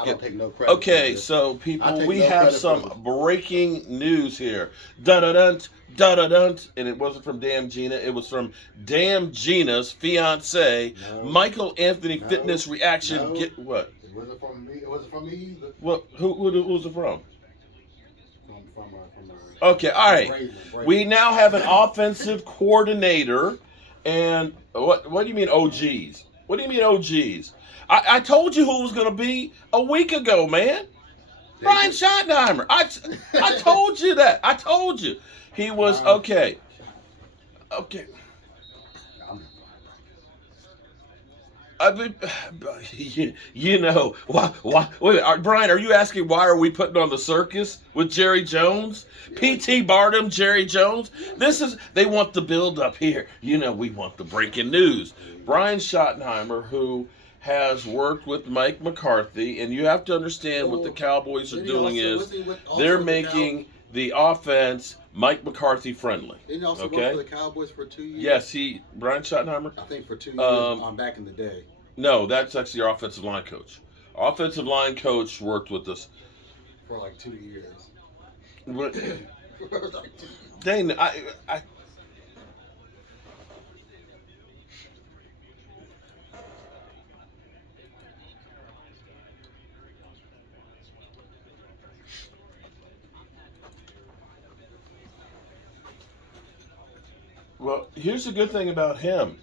I don't take no credit. Okay, so people, we have some breaking news here. Da-da-dun, da-da-dun. And it wasn't from Damn Gina. It was from Damn Gina's fiance, Michael Anthony Fitness Reaction. Get what? It wasn't from me. It wasn't from me either. What? Who was it from? From Okay, all right. Brazen. We now have an offensive coordinator. And what do you mean OGs? What do you mean OGs? I told you who it was going to be a week ago, man. Brian Schottenheimer. I told you that. I told you. He was okay. Okay. I mean, you know, why, wait, Brian, are you asking why are we putting on the circus with Jerry Jones? P.T. Barnum, Jerry Jones? They want the build up here. You know, we want the breaking news. Brian Schottenheimer, who has worked with Mike McCarthy, and you have to understand what the Cowboys are doing is they're making the offense Mike McCarthy friendly. Didn't he also work for the Cowboys for 2 years? Yes, Brian Schottenheimer? I think for 2 years back in the day. No, that's actually our offensive line coach. Our offensive line coach worked with us for like 2 years. Dang, I Well, here's the good thing about him.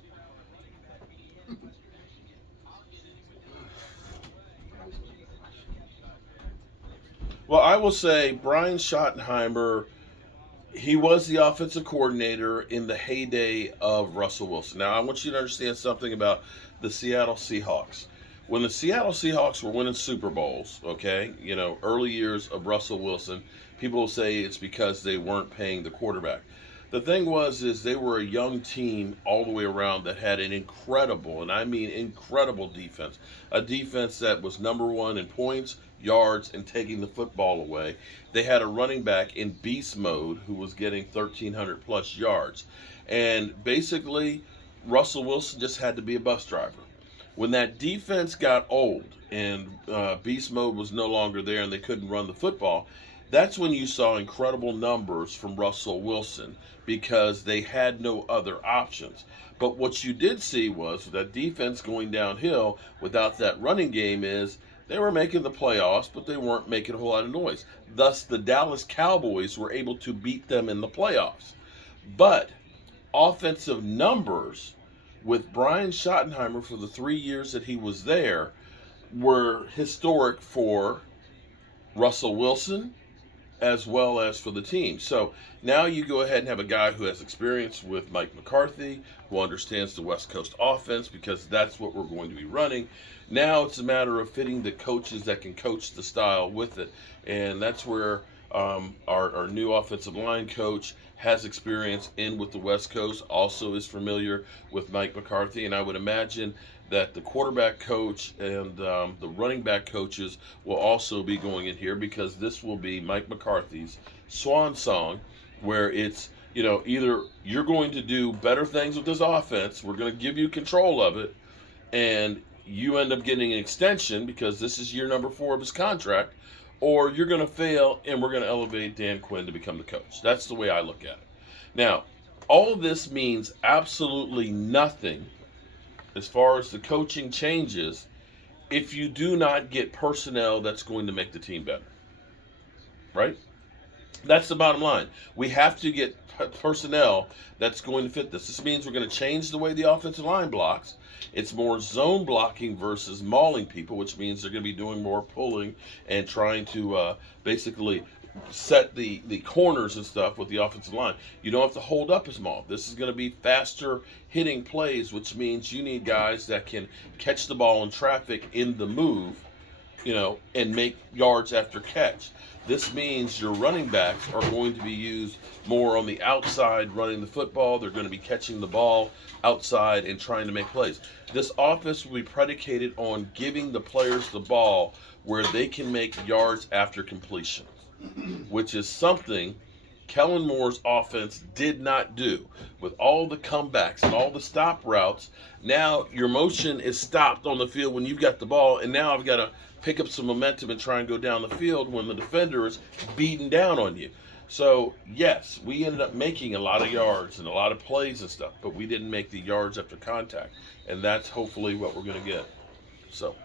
Well, I will say Brian Schottenheimer, he was the offensive coordinator in the heyday of Russell Wilson. Now, I want you to understand something about the Seattle Seahawks. When the Seattle Seahawks were winning Super Bowls, okay, early years of Russell Wilson, people will say it's because they weren't paying the quarterback. The thing is they were a young team all the way around that had an incredible, and I mean incredible defense. A defense that was number one in points, yards, and taking the football away. They had a running back in beast mode who was getting 1,300 plus yards. And basically, Russell Wilson just had to be a bus driver. When that defense got old and beast mode was no longer there and they couldn't run the football, that's when you saw incredible numbers from Russell Wilson because they had no other options. But what you did see was that defense going downhill without that running game is they were making the playoffs, but they weren't making a whole lot of noise. Thus, the Dallas Cowboys were able to beat them in the playoffs. But offensive numbers with Brian Schottenheimer for the 3 years that he was there were historic for Russell Wilson as well as for the team. So now you go ahead and have a guy who has experience with Mike McCarthy, who understands the West Coast offense because that's what we're going to be running. Now it's a matter of fitting the coaches that can coach the style with it. And that's where our new offensive line coach has experience in with the West Coast, also is familiar with Mike McCarthy. And I would imagine that the quarterback coach and the running back coaches will also be going in here because this will be Mike McCarthy's swan song where it's, either you're going to do better things with this offense, we're going to give you control of it, and you end up getting an extension because this is year number 4 of his contract, or you're going to fail and we're going to elevate Dan Quinn to become the coach. That's the way I look at it. Now, all of this means absolutely nothing as far as the coaching changes if you do not get personnel that's going to make the team better. Right? That's the bottom line. We have to get personnel that's going to fit this. This means we're going to change the way the offensive line blocks. It's more zone blocking versus mauling people, which means they're going to be doing more pulling and trying to basically set the corners and stuff with the offensive line. You don't have to hold up as maul. This is going to be faster hitting plays, which means you need guys that can catch the ball in traffic in the move, and make yards after catch. This means your running backs are going to be used more on the outside running the football. They're going to be catching the ball outside and trying to make plays. This offense will be predicated on giving the players the ball where they can make yards after completion, which is something Kellen Moore's offense did not do. With all the comebacks and all the stop routes, now your motion is stopped on the field when you've got the ball, and now I've got to pick up some momentum and try and go down the field when the defender is beating down on you. So, yes, we ended up making a lot of yards and a lot of plays and stuff, but we didn't make the yards after contact. And that's hopefully what we're going to get. So.